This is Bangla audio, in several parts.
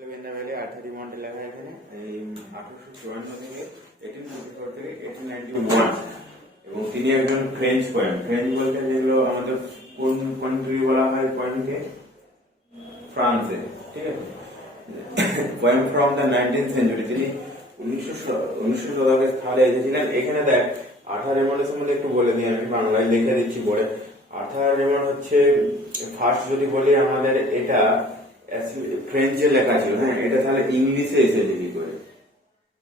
স্লোভেনিয়া ভ্যালি আর্থারি মাউন্টে লেখা এখানে এই 1854 থেকে 1844 থেকে 1891 এবং তিনি একজন ফ্রেঞ্চ পোয়েম। ফ্রেঞ্চ বলতে যেগুলো আমাদের কোন কান্ট্রি বলা হয় পোয়েমকে? ফ্রান্সে, ঠিক আছে। Poem from the 19th century. তিনি 1900 শতকের সালে এসেছিলেন। এখানে দেখ আর্থার রেমন্ডের সম্বন্ধে একটু বলে দিই, আমি বাংলায় লিখে দিচ্ছি পরে। আর্থার রেমন্ড হচ্ছে ফার্স্ট, যদি বলি আমাদের এটা ফ্রেঞ্চে লেখা ছিল, হ্যাঁ, এটা তাহলে ইংলিশে এসেছে কি করে?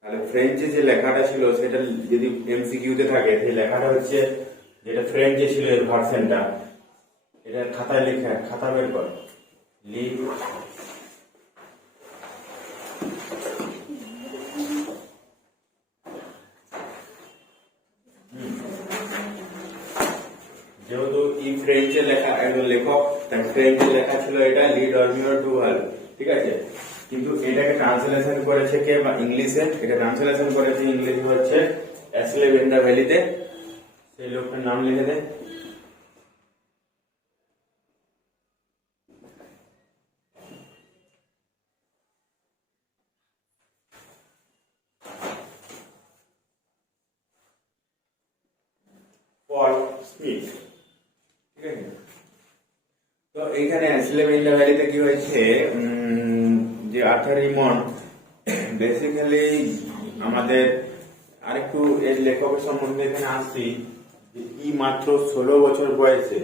তাহলে ফ্রেঞ্চে যে লেখাটা ছিল সেটা যদি এমসিকিউতে থাকে, সেই লেখাটা হচ্ছে যেটা ফ্রেঞ্চে ছিল এর ভার্সনটা, এটা খাতায় লেখা, খাতা বের কর, লিখ যেহেতু ই ফ্রেঞ্চে লেখা, একজন লেখক, তার ফ্রেঞ্চে লেখা ছিল এটা লি ডরমিওর ডুভাল, ঠিক আছে। কিন্তু এটাকে ট্রান্সলেশন করেছে কে? বা ইংলিশে এটা ট্রান্সলেশন করেছে ইংলিশে হচ্ছে স্লোভেনিয়া ভ্যালিতে। সেই লোকটার নাম লিখে দে। পল স্মিথ, ঠিক আছে। তো এইখানে স্লোভেনিয়া ভ্যালিতে কি হয়েছে, যে আর্থার রেমন্ড বেসিক্যালি আমাদের আরেকটু এর লেখকের সম্বন্ধে এখানে আসছি। ই মাত্র 16 বছর বয়সে,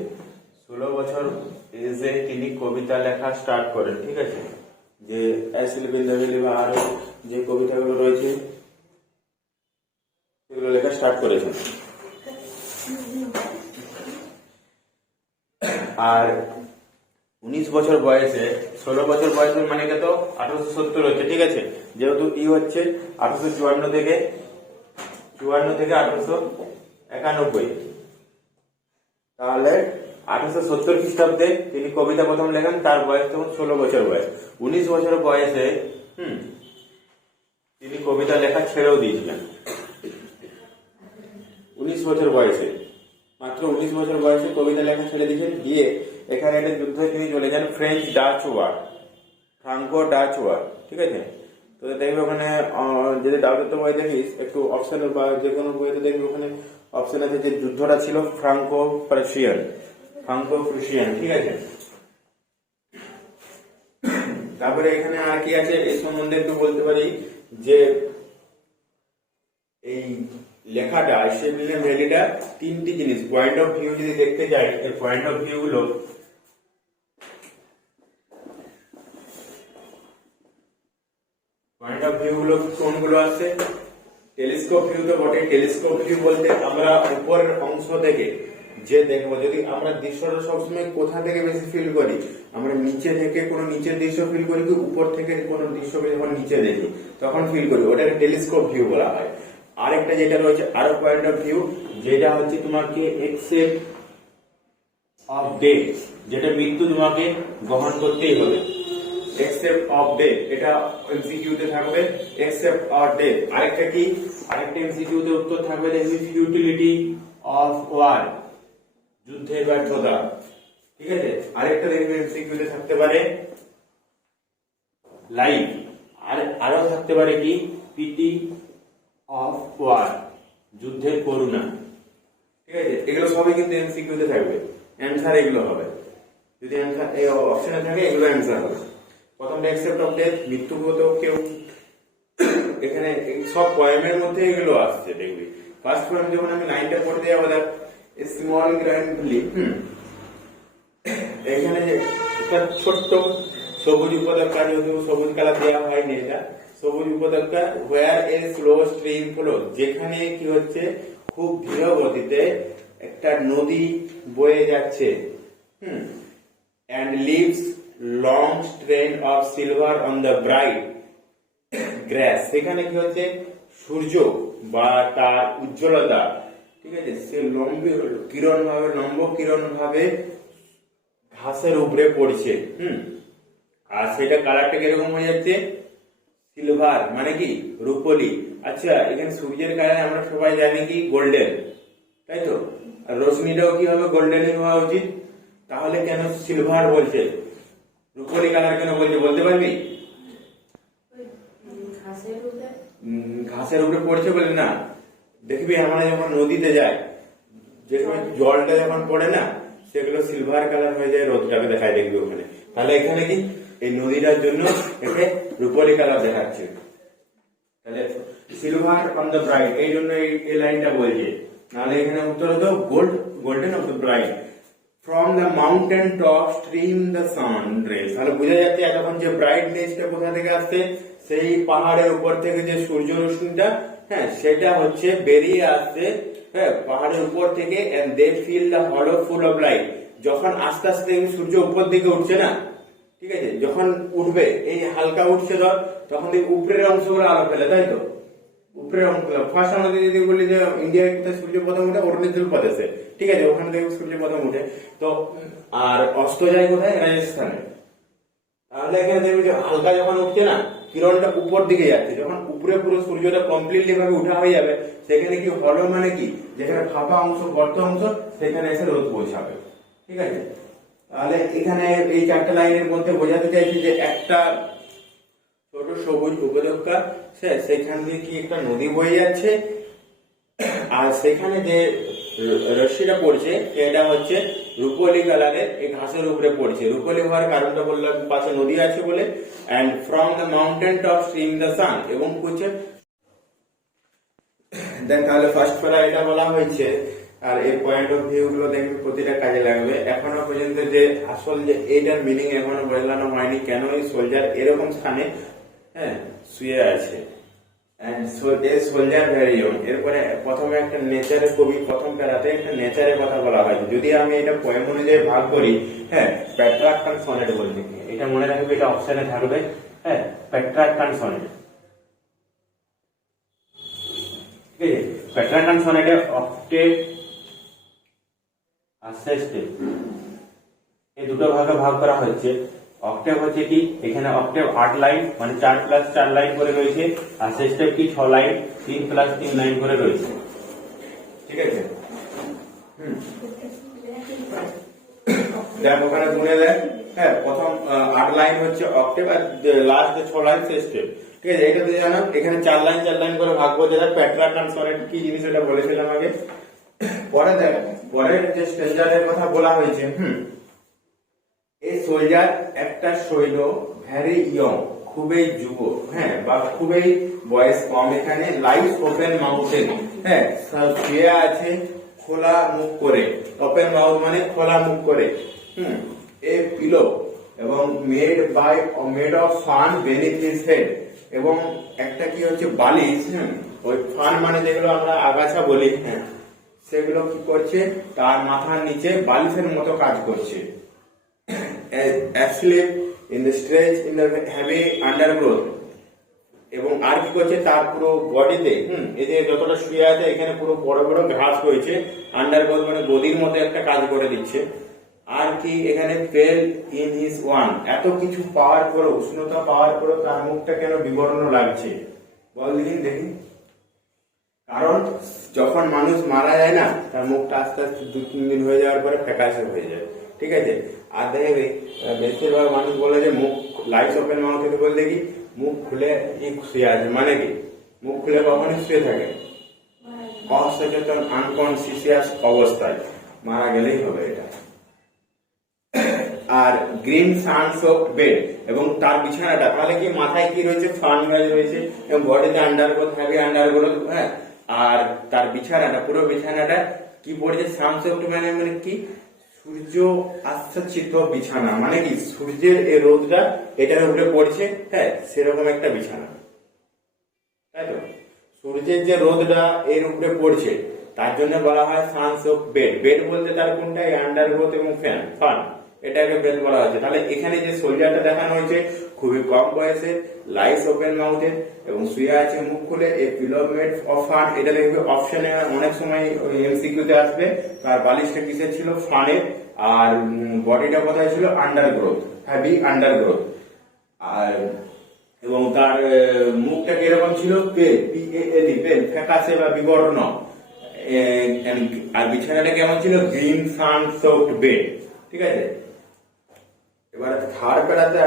16 বছর এজে তিনি কবিতা লেখা স্টার্ট করেন, ঠিক আছে। যে স্লোভেনিয়া ভ্যালি বা আরো যে কবিতাগুলো রয়েছে সেগুলো লেখা স্টার্ট করেছেন। আর 19 বছর বয়সে, 16 বছর বয়সে মানে কত? 1870 হচ্ছে, ঠিক আছে। যেহেতু ই হচ্ছে 1854 থেকে 1891, তাহলে 1870 খ্রিস্টাব্দে তিনি কবিতা প্রথম লেখেন। তার বয়স তখন 16 বছর বয়স। 19 বছর বয়সে তিনি কবিতা লেখা ছেড়েও দিয়েছিলেন। 19 বছর বয়সে, মাত্র 19 বছর বয়সে কবিতা লেখা ছেড়ে দিয়েছেন। গিয়ে এখানে একটা যুদ্ধে তিনি চলে যান, French Dutch war, Franco Dutch war, ঠিক আছে। তো দেখবি ওখানে যদি ডাচের বই দেখিস, একটু অপশন বা যে কোনো বইতে দেখবি ওখানে অপশন আছে যে যুদ্ধটা ছিল ফ্রাঙ্কো প্রাশিয়ান, ঠিক আছে। তারপরে এখানে আর কি আছে এই সম্বন্ধে একটু বলতে পারি, যে এই লেখাটা স্লোভেনিয়া ভ্যালিটা তিনটি জিনিস পয়েন্ট অফ ভিউ যদি দেখতে যাই, এর পয়েন্ট অফ ভিউ গুলো কোনগুলো আছে? টেলিস্কোপ ভিউ তো বটে। টেলিস্কোপ ভিউ বলতে আমরা উপরের অংশ থেকে যে দেখবো, যদি আমরা দৃশ্যটা সবসময় কোথা থেকে বেশি ফিল করি, আমরা নিচে থেকে কোনো নিচের দৃশ্য ফিল করি, কি উপর থেকে কোনো দৃশ্যকে যখন নিচে দেখি তখন ফিল করি, ওটাকে টেলিস্কোপ ভিউ বলা হয়। আরেকটা যেটা রয়েছে আরো পয়েন্ট অফ ভিউ, যেটা হচ্ছে তোমাকে এক্সেপ্ট অফ ডেথ, যেটা মৃত্যু তোমাকে গ্রহণ করতেই হবে। এক্সেপ্ট অফ ডেথ, এটা এমসিকিউতে থাকবে, এক্সেপ্ট অফ ডেথ। আরেকটা কি? আরেকটা এমসিকিউতে উত্তর থাকবে, দেখবি ফিউটিলিটি অফ ওয়ার, যুদ্ধের ব্যর্থতা, ঠিক আছে। আরেকটা দেখবি এমসিকিউতে থাকতে পারে লাইফ, আর আরো থাকতে পারে কি পিটি অফ ওয়ার, যুদ্ধের করুণা, ঠিক আছে। এগুলো সবই কিন্তু এমসিকিউতে থাকবে, অ্যানসার এগুলো হবে। যদি অ্যানসার এই অপশনে থাকে এগুলো অ্যানসার হবে। প্রথমটা এক্সেপ্ট অফ ডেথ, মৃত্যুগত কেউ, এখানে সব পয়েমের মধ্যে এগুলো আসছে দেখবি। ফার্স্ট পয়েম যখন আমি লাইনটা পড়তে যাবো, দেখ স্মল গ্র্যান্ডলি, এখানে যে একটা ছোট্ট সবুজ উপত্যকা, যেহেতু সবুজ কালার দেওয়া হয়নি, এটা সবুজ উপত্যকা, হোয়ার এ স্লো স্ট্রিম ফ্লো, যেখানে কি হচ্ছে খুব ধীর গতিতে একটা নদী বয়ে যাচ্ছে, and leaves long strand of silver on the bright grass, সেখানে কি হচ্ছে সূর্য বা তার উজ্জ্বলতা, ঠিক আছে, সে লম্ব কিরণ ভাবে ঘাসের উপরে পড়ছে, আর সেটা কালারটা কিরকম হয়ে যাচ্ছে? সিলভার, মানে কি রূপলি। আচ্ছা, এখানে সূর্যের কালার আমরা সবাই জানি কি গোল্ডেন, তাই তো, আর রশ্মিটাও কি হবে? গোল্ডেনই হওয়া উচিত। তাহলে কেন সিলভার বলছে, রূপলি কালার কেন বলছে, বলতে পারবি? ঘাসের উপরে পড়ছে বলে না, দেখবি আমরা যখন নদীতে যাই, যে সময় জলটা যখন পড়ে না, সেগুলো সিলভার কালার হয়ে যায়, রোদটাকে দেখায় দেখবি ওখানে। তাহলে এখানে কি এই নদীটার জন্য একে রূপলি কালার দেখাচ্ছে। তাহলে সিলভার অন দ্য ব্রাইট, এই জন্য এই লাইনটা বলছে। নাহলে এখানে উত্তর হতো golden of the bright from the mountain top stream the sun rays. তাহলে বোঝা যাচ্ছে এখন যে ব্রাইটনেসটা কোথা থেকে আসছে, সেই পাহাড়ের উপর থেকে যে সূর্য রশ্মিটা, হ্যাঁ, সেটা হচ্ছে বেরিয়ে আসছে, হ্যাঁ, পাহাড়ের উপর থেকে, এন্ড দে ফিল দ্য হলো ফুল অফ লাইট। যখন আস্তে আস্তে সূর্য উপর দিকে উঠছে না, ঠিক আছে, যখন উঠবে, এই হালকা উঠছে ধর, তখন দেখি উপরের অংশগুলো আলো ফেলে, তাই তো, উপরের অংশগুলো। ফার্স্ট আমাদের যদি বলি যে ইন্ডিয়ায় কোথায় সূর্য প্রথম উঠে, অরুণাচল প্রদেশে, ঠিক আছে, ওখানে দেখবো সূর্য প্রথম উঠে। তো আর অস্ত যায় কোথায়, রাজস্থানে। তাহলে এখানে দেখবি যে হালকা যখন উঠছে না, কিরণটা উপর দিকে যাচ্ছে, যখন উপরে পুরো সূর্যটা কমপ্লিটলি ভাবে উঠা হয়ে যাবে, সেখানে কি হলো মানে কি, যেখানে ফাঁপা অংশ, গর্ত অংশ, সেখানে এসে রোদ পৌঁছাবে, ঠিক আছে। তাহলে এখানে এই চারটা লাইনের মধ্যে বোঝাতে চাইছি যে একটা ছোট সবুজ উপত্যকা, সেখান দিয়ে কি একটা নদী বয়ে যাচ্ছে, আর সেখানে যে রশ্মিটা পড়ছে এটা হচ্ছে রূপলি কালারের, এই ঘাসের উপরে পড়ছে। রূপলি হওয়ার কারণটা বললাম, পাশে নদী আছে বলে। And from the mountain top stream the sun, এবং হচ্ছে দেন, তাহলে ফার্স্ট প্যারা এটা বলা হয়েছে। আর এই পয়েন্ট অফ ভিউ গুলো দেখবে প্রতিটা কাজে লাগবে। এখনো পর্যন্ত যে আসল যে এইটার মিনিং এখনো বোঝানো হয়নি, কেন এই সোলজার এরকম স্থানে, হ্যাঁ, শুয়ে আছে। সোলজার ভ্যারিয়ন, এরপরে প্রথমে একটা নেচারের, কবি প্রথম প্যারাতে একটা নেচারের কথা বলা হয়। যদি আমি এটা পোয়েম অনুযায়ী ভাগ করি, হ্যাঁ, প্যাট্রার্ক অ্যান্ড সনেট বলতে, এটা মনে রাখবে, এটা অপশনে থাকবে, হ্যাঁ, প্যাট্রার্ক অ্যান্ড সনেট, ঠিক আছে। প্যাট্রার্ক অ্যান্ড সনেটে অক্টেভ আর সেস্টেভ, এই দুটো ভাগে ভাগ করা হচ্ছে। অক্টেভ হচ্ছে কি, এখানে অক্টেভ 8 লাইন, মানে 4+4 লাইন করে রয়েছে, আর সেস্টেভ কি 6 লাইন, 3+3 লাইন করে রয়েছে, ঠিক আছে। দেখ ওখানে গুনে দেখ, হ্যাঁ, প্রথম 8 লাইন হচ্ছে অক্টেভ, আর লাস্ট 6 লাইন সেস্টেভ, ঠিক আছে। এটা দিয়ে জানো, এখানে 4 লাইন করে ভাগ করতে দেখ। প্যাট্রার্ক অ্যান্ড সনেট কি জিনিস এটা বলেছিলাম আগে। পরে দেখ, পরের যে স্ট্রেঞ্জারের কথা বলা হয়েছে, এই সোলজার একটা শৈল, ভ্যারি ইয়ং, খুবই যুব, হ্যাঁ, বা খুবই বয়স কম, এখানে লাইফ ওপেন মাউথেন, হ্যাঁ, শুয়ে আছে খোলা মুখ করে। ওপেন মাউথ মানে খোলা মুখ করে, এ পিলো, এবং made of fun beneath his head, এবং একটা কি হচ্ছে বালিশ, ওই ফান মানে যেগুলো আমরা আগাছা বলি, হ্যাঁ, সেগুলো কি করছে, তার মাথার নিচে বালিশের মতো কাজ করছে। asleep in the stretch in the heavy undergrowth, এবং আর কি করছে, তার পুরো বডিতে, এই যে যতটা শুয়ে আছে, এখানে পুরো বড় বড় ঘাস হয়েছে। আন্ডারগ্রোথ মানে গদির মতো একটা কাজ করে দিচ্ছে। আর কি এখানে ফেল ইন হিজ ওয়ান, এত কিছু পাওয়ার পর, উষ্ণতা পাওয়ার পর তার মুখটা কেন বিবর্ণ লাগছে, বল দেখি। কারণ যখন মানুষ মারা যায় না, তার মুখটা আস্তে আস্তে 2-3 দিন হয়ে যাওয়ার পরে ফ্যাকাশে হয়ে যায়, ঠিক আছে। আর দেখবে বেশিরভাগ মানুষ বলে যে মুখ লাইফ ওপেন মাউথ থেকে, বলতে কি মুখ খুলে শুয়ে আছে, মানে কি মুখ খুলে কখনই শুয়ে থাকে, অসচেতন, আনকনসিয়াস অবস্থায়, মারা গেলেই হবে এটা। আর গ্রিন সানসোক বেড, এবং তার বিছানাটা, তাহলে কি মাথায় কি রয়েছে, ফান গাছ রয়েছে, এবং বডিতে আন্ডারগ্রোথ, হেভি আন্ডারগ্রোথ, হ্যাঁ, আর তার বিছানাটা, পুরো বিছানাটা কি পড়েছে, সানসোক মানে কি, সূর্য আচ্ছাদিত বিছানা, মানে কি সূর্যের এই রোদটা এটার উপরে পড়ছে, হ্যাঁ, সেরকম একটা বিছানা, তাই তো। সূর্যের যে রোদটা এর উপরে পড়ছে, তার জন্য বলা হয় সানসোক বেড। বেড বলতে তার কোনটা, আন্ডারগ্রোথ এবং ফান, এটাকে বেড বলা হচ্ছে। তাহলে এখানে যে সোলজারটা দেখানো হয়েছে, খুবই কম বয়সে, লাইস ওপেন মাউথে, এবং শুয়ে আছে মুখ খুলে, এ পিলো মেড অফ ফান, এটা দেখবে অপশনে অনেক সময় এমসিকিউতে আসবে। তার বালিশটা কিসের ছিল, ফানের, আর বডিটা কোথায় ছিল, আন্ডারগ্রোথ, হ্যাভি আন্ডারগ্রোথ, আর এবং তার মুখটা কিরকম ছিল, পেল, পেল, ফ্যাকাশে বা বিবর্ণ, আর বিছানাটা কেমন ছিল, গ্রিন সান সোকড বেড, ঠিক আছে। এবার থার্ড প্যারাতে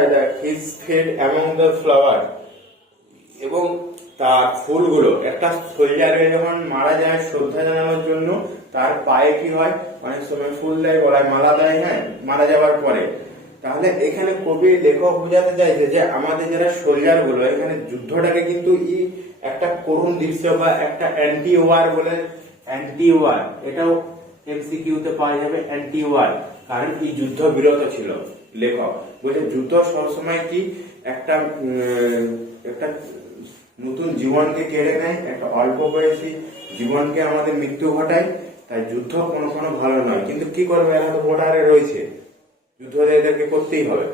his fed among the flower, এবং তার ফুলগুলো একটা সোলজারে যখন মারা যায় শ্রদ্ধা জানানোর জন্য তার পায়ে কি হয়, অনেক সময় ফুল দেয়, গলায় মালা দেয়, হ্যাঁ, মারা যাওয়ার পরে। তাহলে এখানে কবি লেখক বোঝাতে চাইছে যে আমাদের যারা সোলজার গুলো এখানে যুদ্ধটাকে কিন্তু একটা করুণ দৃশ্য বা একটা অ্যান্টি ওয়ার বলে, অ্যান্টি ওয়ার, এটাও এমসিকিউতে পাওয়া যাবে অ্যান্টি ওয়ার, কারণ এই যুদ্ধ বিরত ছিল। লেখক বলছে যুদ্ধ সবসময় কি একটা একটা নতুন জীবনকে কেড়ে নেয়, একটা অল্প বয়সী জীবনকে আমাদের মৃত্যু ঘটায়। তাই যুদ্ধ কোনো কোনো ভালো নয়, কিন্তু কি করবে, এরা তো বর্ডারে রয়েছে, যুদ্ধ এদেরকে করতেই হবে।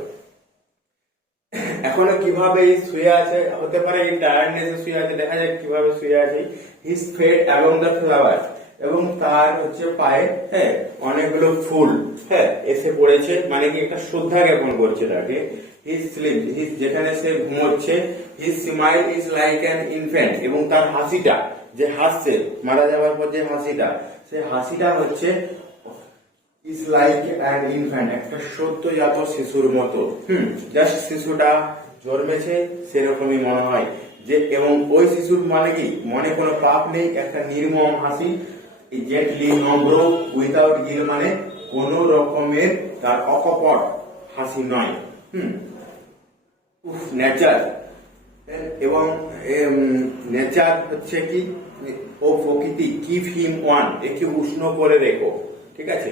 এখনো কিভাবে এই শুয়ে আছে, হতে পারে এই টায়ার্ডনেসে শুয়ে আছে, দেখা যাক কিভাবে শুয়ে আছে। His fade along the flower, এবং তার হচ্ছে পায়ে, হ্যাঁ, অনেকগুলো ফুল, হ্যাঁ, এসে পড়েছে, মানে কি একটা শ্রদ্ধা জ্ঞাপন করছে তাকে। হিজ স্লিপ, হিজ যেখানে সে ঘুমোচ্ছে, his smile is like an infant, এবং তার হাসিটা, যে হাসছে মারা যাওয়ার পর যে হাসিটা, সে হাসিটা হচ্ছে ইজ লাইক অ্যান ইনফ্যান্ট, একটা সদ্যজাত শিশুর মতো। জাস্ট শিশুটা জন্মেছে সেরকমই মনে হয় যে, এবং ওই শিশুর মানে কি, মনে কোনো পাপ নেই, একটা নির্মম হাসি, জেন্টলি নম্র, উইদাউট গিল, মানে কোন রকমের তার অকপট হাসি নয়। নেচার, এবং নেচার হচ্ছে কি, ও প্রকৃতি, কিপ হিম ওয়ান, একে উষ্ণ করে রেখো, ঠিক আছে,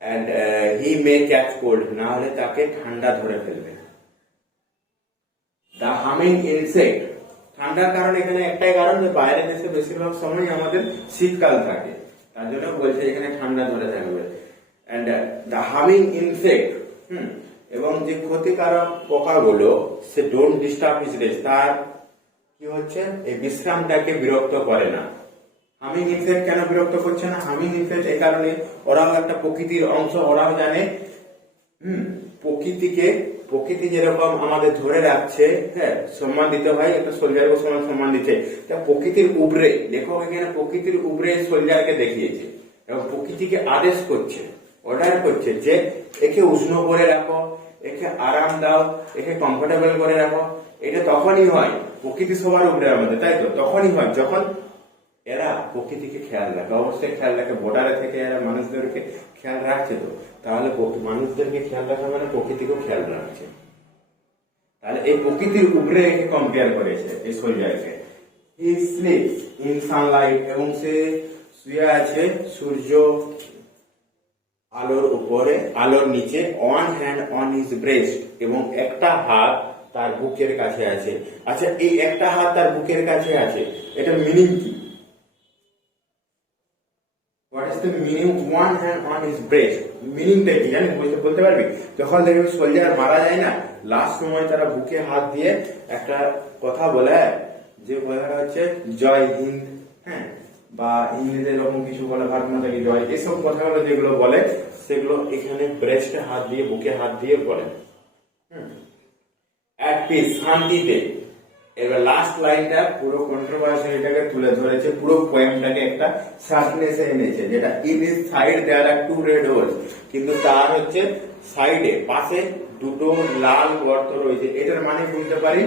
and he may catch cold, না হলে তাকে ঠান্ডা ধরে ফেলবে। the humming insect, ঠান্ডার কারণ এখানে একটাই কারণ যে বাইরের দেশে বেশিরভাগ সময় আমাদের শীতকাল থাকে, তার জন্য বলছে এখানে ঠান্ডা ধরে থাকবে। and the humming insect, এবং যে ক্ষতিকারক পোকাগুলো, সে ডোন্ট ডিস্টার্ব হিজ রেস্ট, তার কি হচ্ছে, এই বিশ্রামটাকে বিরক্ত করে না। হামিং ইনসেক্ট কেন বিরক্ত করছে না? হামিং ইনসেক্ট এই কারণে, ওরাও একটা প্রকৃতির অংশ, ওরাও জানে প্রকৃতি যেরকম আমাদের ধরে রাখছে, হ্যাঁ, সম্মান দিতে হয়, একটা সোলজারকে সম্মান দিচ্ছে, তা প্রকৃতির উপরে, লেখক এখানে প্রকৃতির উপরে সোলজারকে দেখিয়েছে এবং প্রকৃতিকে আদেশ করছে, অর্ডার করছে যে একে উষ্ণ করে রাখো, একে আরাম দাও, একে কমফোর্টেবল করে রাখো। এটা তখনই হয়, প্রকৃতি সবার উপরে আমাদের, তাই তো, তখনই হয় যখন এরা প্রকৃতিকে খেয়াল রাখে। অবশ্যই খেয়াল রাখে, বর্ডারে থেকে এরা মানুষদেরকে খেয়াল রাখছে, তো তাহলে মানুষদেরকে খেয়াল রাখা মানে প্রকৃতিকেও খেয়াল রাখছে। তাহলে এই প্রকৃতির উপরে একে কম্পেয়ার করেছে এই সোলজারকে। হি স্লিপস ইন সানলাইট, এবং সে শুয়ে আছে সূর্য আলোর উপরে, আলোর নিচে। One hand on his breast, এবং একটা হাত তার বুকের কাছে আছে। আচ্ছা, এই একটা হাত তার বুকের কাছে আছে, এটা মিনিং কি? What is the meaning one hand on his breast? মিনিংটা কি জানেন? বলতে পারবি? যখন দেখবি সোলজার মারা যায় না, লাস্ট সময় তারা বুকে হাত দিয়ে একটা কথা বলে, যে কথাটা হচ্ছে জয় হিন্দ, হ্যাঁ, বা ইংরেজিতে এরকম কিছু বলে, ভারত মাতা কি জয়, এসব কথাগুলো যেগুলো বলে সেগুলো এখানে ব্রেস্টে হাত দিয়ে, বুকে হাত দিয়ে বলে। অ্যাট পিস, শান্তিতে। এবার লাস্ট লাইনটা পুরো কন্ট্রোভার্সি এটাকে তুলে ধরেছে, পুরো পোয়েমটাকে একটা শার্পনেসে এনেছে, যেটা in his side there are two red holes, কিন্তু তার হচ্ছে সাইডে, পাশে দুটো লাল গর্ত রয়েছে। এটার মানে বুঝতে পারি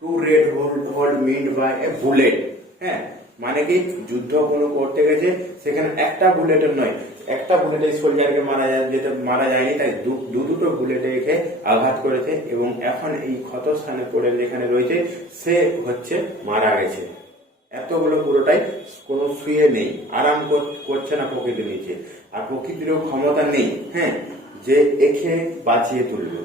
two red hole mind by a bullet, হ্যাঁ, মানে কি যুদ্ধ কোনো করতে গেছে, সেখানে একটা বুলেটের নয়, একটা বুলেটে সোলজারকে মারা যায়নি, তাই দুটো বুলেটে একে আঘাত করেছে, এবং এখন এই ক্ষত স্থানে পড়ে যেখানে রয়েছে সে হচ্ছে মারা গেছে। এতগুলো পুরোটাই কোনো শুয়ে নেই, আরাম করছে না প্রকৃতির নিচে, আর প্রকৃতিরও ক্ষমতা নেই, হ্যাঁ, যে একে বাঁচিয়ে তুলবে।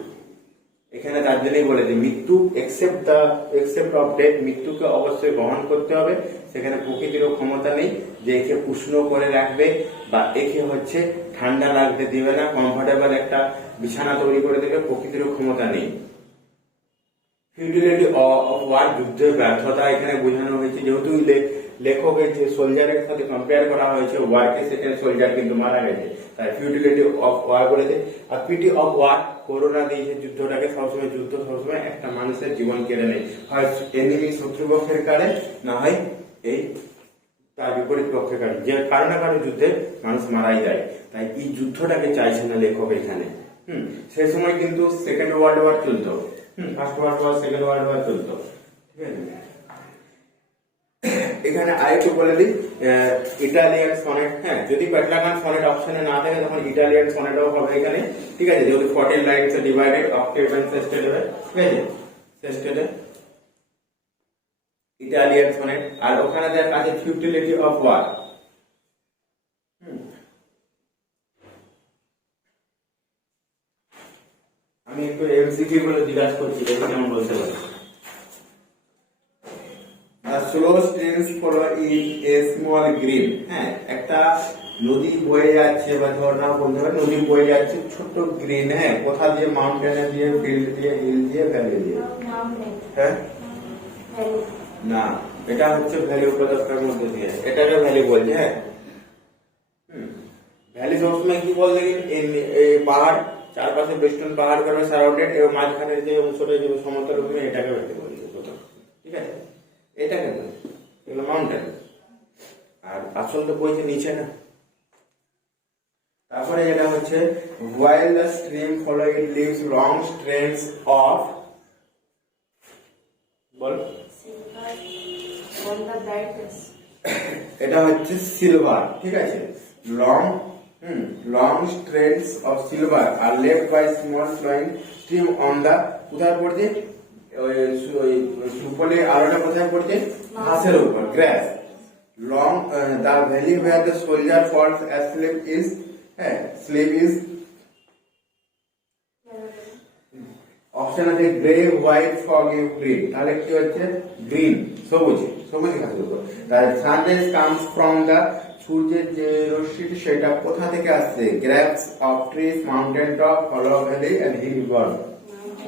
এখানে তার জন্যই বলে যে মৃত্যু, এক্সেপ্ট অফ ডেথ, মৃত্যুকে অবশ্যই গ্রহণ করতে হবে। সেখানে প্রকৃতিরও ক্ষমতা নেই যে একে উষ্ণ করে রাখবে বা একে হচ্ছে ঠান্ডা লাগতে দিবে না, কমফোর্টেবল একটা বিছানা তৈরি করে দেবে, প্রকৃতিরও ক্ষমতা নেই। ফিউটিলিটি অফ ওয়ার, যুদ্ধের ব্যর্থতা এখানে বোঝানো হয়েছে, যেহেতু লেখকের যে সোলজারের সাথে কম্পেয়ার করা হয়েছে ওয়ারকে, সেখানে সোলজার কিন্তু মারা গেছে, তাই ফিউটিলিটি অফ ওয়ার বলেছে। আর পিটি অফ ওয়ার, করোনা দিয়েছে যুদ্ধটাকে, সবসময় যুদ্ধ সবসময় একটা মানুষের জীবন কেড়ে নেয়, হয় এনিমি শত্রুপক্ষের কারণে, না হয় এই তার বিপরীত পক্ষের কারণে, যে কারো না কারো যুদ্ধে মানুষ মারাই যায়। তাই এই যুদ্ধটাকে চাইছে না লেখক এখানে। সেই সময় কিন্তু সেকেন্ড ওয়ার্ল্ড ওয়ার চলতো, first world war, second world war চলতো, ঠিক আছে। এখানে আরেকটু বলে দিই, ইটালিয়ান সনেট, হ্যাঁ যদি পেটলাকান সনেট অপশনে না থাকে তখন ইটালিয়ান সনেটও হবে এখানে, ঠিক আছে, যেহেতু 14 লাইনস ডিভাইডেড অক্টেভ এন্ড সেস্টেড হবে, ঠিক আছে, সেস্টেড ইটালিয়ান সনেট। আর ওখানে দেখা আছে ফিউটিলিটি অফ ওয়ার। আমি একটু এমসিকিউ গুলো জিজ্ঞাসা করছি, দেখি কেমন বলতে পারি। Slow streams follow in a small green, হ্যাঁ একটা নদী বয়ে যাচ্ছে বা ঝর্ণা বলতে পারে, নদী বয়ে যাচ্ছে ছোট্ট গ্রিন, হ্যাঁ কোথা দিয়ে, মাউন্টেনে দিয়ে, ফিল্ড দিয়ে, হিল দিয়ে, ভ্যালি দিয়ে, হ্যাঁ না এটা হচ্ছে ভ্যালি উপত্যকার মধ্যে দিয়ে, এটাকে ভ্যালি বলছে, হ্যাঁ ভ্যালি সবসময় কি বলতে পাহাড়, চারপাশে বেস্টন পাহাড় করে সারাউন্ডেড এবং মাঝখানের যে অংশটা যে সমতল ভূমি, এটাকে ভ্যালি বলছে, ঠিক আছে, এটাকে এগুলো মাউন্টেন। আর আসল তো বলছে নিচে না। তারপরে যেটা হচ্ছে while the stream follow it leaves long strands of, বল এটা হচ্ছে সিলভার, ঠিক আছে, long strands of silver are left by small flowing stream on the, কোথায় পড়ছে সুফলে, আলোটা কোথায় পড়ছে ঘাসের উপর, গ্রাস, long the valley where the soldier falls asleep is, sleep is option আছে গ্রে, হোয়াইট, ফগি, গ্রিন, তাহলে কি হচ্ছে গ্রিন, সবুজ, সবুজ ঘাসের উপর। তাহলে সানরাইজ কামস ফ্রম দা, সূর্যের যে রশ্মিটি সেটা কোথা থেকে আসছে, groups of trees, mountain top, হলো valley and hill born,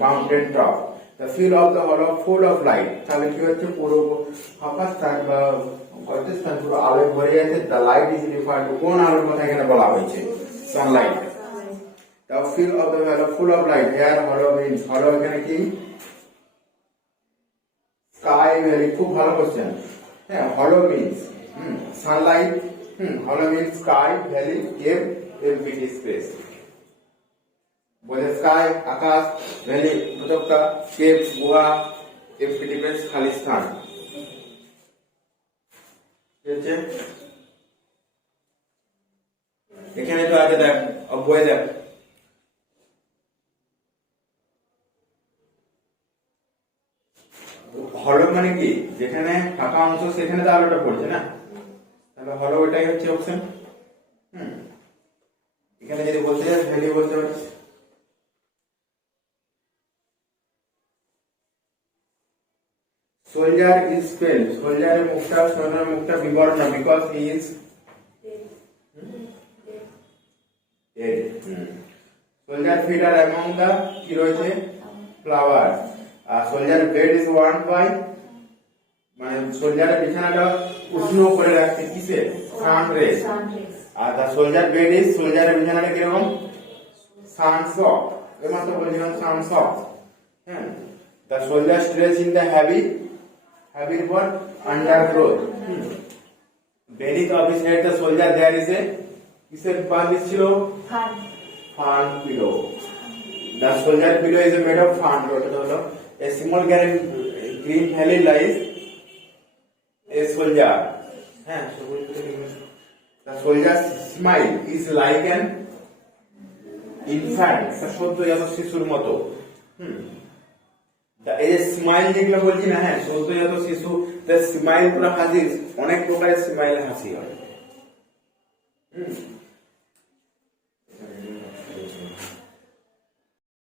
mountain top. The field of the hollow full of light, তাহলে কি হচ্ছে পুরো ফাঁকা স্থান বা গর্ত স্থান পুরো আলোয় ভরে যাচ্ছে। The light is referred to, কোন আলোর কথা এখানে বলা হয়েছে, Sunlight. The field of the hollow full of light, here hollow means, hollow এখানে কি sky valley, খুব ভালো কোশ্চেন, হ্যাঁ hollow means sunlight, hollow means sky, valley, cave, empty space, বলে স্কাই আকাশ, ভ্যালি উপত্যকা, কেভ গুহা, এমটি স্পেস খালি স্থান। এখানে তো আছে দেখ, বয়ে দেখ হলো মানে কি, যেখানে ফাঁকা অংশ সেখানে তো আলোটা পড়ছে না, তাহলে হলো ওইটাই হচ্ছে অপশন। এখানে যদি বলতে চাই ভ্যালি বলতে পারিস। Soldier is failed, soldier মুখটা বিবর্ণ, because he is dead. Soldier feet are among the, কি রয়েছে flowers, R soldier bed is warmed by, মানে সোলজারের বিছানাটা উষ্ণ করে রাখছে কিসে, সান রেজ। আর the soldier bed is, সোলজারের বিছানাটা কিরকম, সান সক, এমাত্র বলছিলাম সান সক, হ্যাঁ। The soldier stays in the heavy what undergrowth, beneath of his head the soldier there is a, কিসের বালিশ ছিল, fern pillow. The soldier pillow is made of fern, এটা হলো a small green valley lies a soldier, হ্যাঁ the soldier's smile is like an infant, সদ্যজাত শিশুর মতো। এই যে স্মাইল যেগুলো বলছি না, হ্যাঁ সদ্যজাত শিশু, স্মাইল পুরো হাসি, অনেক প্রকারের স্মাইল হাসি হয়।